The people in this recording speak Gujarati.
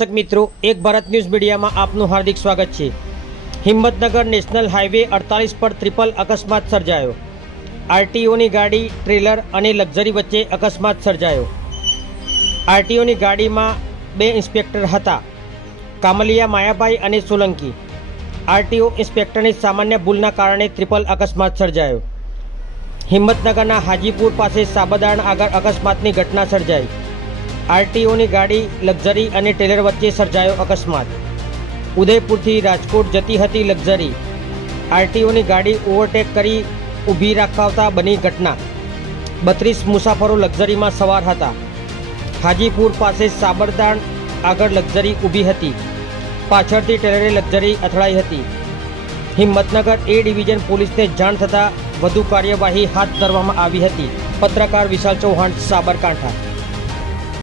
દર્શક મિત્રો, એક ભારત ન્યૂઝ મીડિયામાં આપનું હાર્દિક સ્વાગત છે. હિંમતનગર નેશનલ હાઈવે અડતાલીસ પર ટ્રિપલ અકસ્માત સર્જાયો. આરટીઓની ગાડી, ટ્રેલર અને લક્ઝરી વચ્ચે અકસ્માત સર્જાયો. આરટીઓની ગાડીમાં બે ઇન્સ્પેક્ટર હતા, કામલિયા માયાભાઈ અને સોલંકી. આરટીઓ ઇન્સ્પેક્ટરની સામાન્ય ભૂલના કારણે ટ્રિપલ અકસ્માત સર્જાયો. હિંમતનગરના હાજીપુર પાસે સાબદાણ આગળ અકસ્માતની ઘટના સર્જાઈ. આરટીઓની ગાડી, લક્ઝરી અને ટ્રેલર વચ્ચે સર્જાયો અકસ્માત. ઉદયપુરથી રાજકોટ જતી હતી લક્ઝરી. આરટીઓની ગાડી ઓવરટેક કરી ઊભી રાખાવતા બની ઘટના. બત્રીસ મુસાફરો લક્ઝરીમાં સવાર હતા. હાજીપુર પાસે સાબરદાણ આગળ લક્ઝરી ઊભી હતી. પાછળથી ટ્રેલરે લક્ઝરી અથડાઈ હતી. હિંમતનગર એ ડિવિઝન પોલીસને જાણ થતાં વધુ કાર્યવાહી હાથ ધરવામાં આવી હતી. પત્રકાર વિશાલ ચૌહાણ, સાબરકાંઠા.